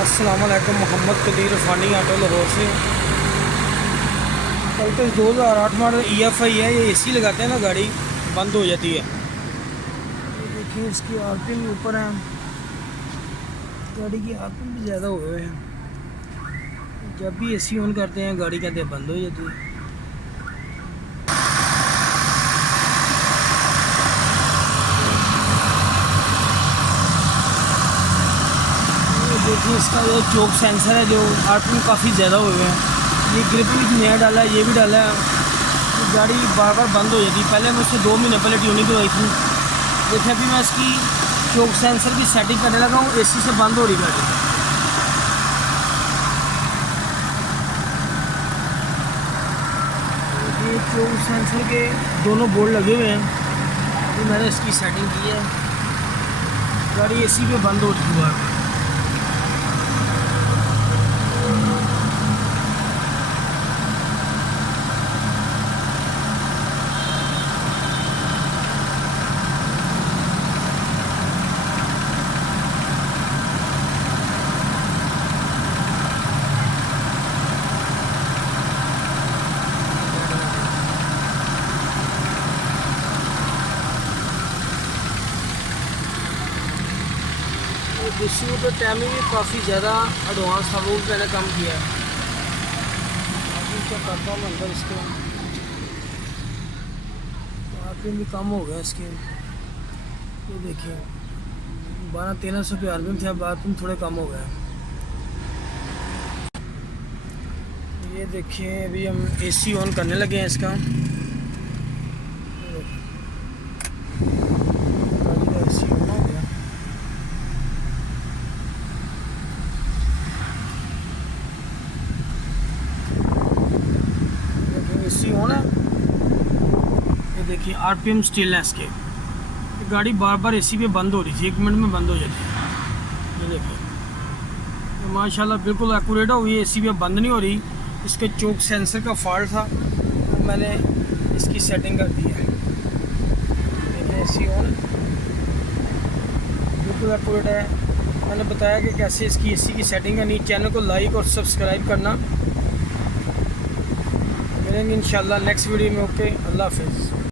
अस्सलाम वालेकुम। मोहम्मद कदीर फ़ानी ऑटो लाहौर से। cultus 2008 मॉडल EFI है। ये AC लगाते हैं ना गाड़ी बंद हो जाती है। ये देखिए इसकी आरपीएम भी ऊपर है, गाड़ी की आरपीएम भी ज़्यादा हुए हुए हैं। जब भी AC ऑन करते हैं गाड़ी कहते हैं बंद हो जाती है। देखिए इसका जो चोक सेंसर है, जो आरपीएम काफ़ी ज़्यादा हुए हुए हैं। ये ग्रिप भी नया डाला है, ये भी डाला है। तो गाड़ी बार बार बंद हो जाती है। पहले मैं उससे 2 महीने पहले ट्यूनिंग करवाई थी। देखिए अभी मैं इसकी चोक सेंसर की सेटिंग करने लगा हूँ। AC से बंद हो रही गाड़ी। ये चोक सेंसर के दोनों बोर्ड लगे हुए हैं। अभी मैंने इसकी सेटिंग की है। गाड़ी AC पे बंद हो रही है बार बार। डिस्यू तो टाइमिंग भी काफ़ी ज़्यादा एडवांस था, वो भी मैंने कम किया है। अभी तो करता हूँ अंदर इसके आरपीएम भी कम हो गया इसके। ये देखिए 1200-1300 पे आरपीएम थे, अब आरपीएम थोड़े कम हो गया। ये देखिए अभी हम AC ऑन करने लगे हैं इसका। गाड़ी का AC ऑन हो गया। AC ऑन है। ये देखिए आरपीएम स्टिल है इसके। गाड़ी बार बार AC पे बंद हो रही थी, 1 मिनट में बंद हो जाती है। ये देखिए तो माशाल्लाह बिल्कुल एक्यूरेट हो गई। AC पे बंद नहीं हो रही। इसके चोक सेंसर का फॉल्ट था, तो मैंने इसकी सेटिंग कर दी है। देखिए AC ऑन बिल्कुल एक्यूरेट है। मैंने बताया कि कैसे इसकी AC की सेटिंग करनी। चैनल को लाइक और सब्सक्राइब करना। मिलेंगे इंशाल्लाह नेक्स्ट वीडियो में। ओके, अल्लाह हाफिज़।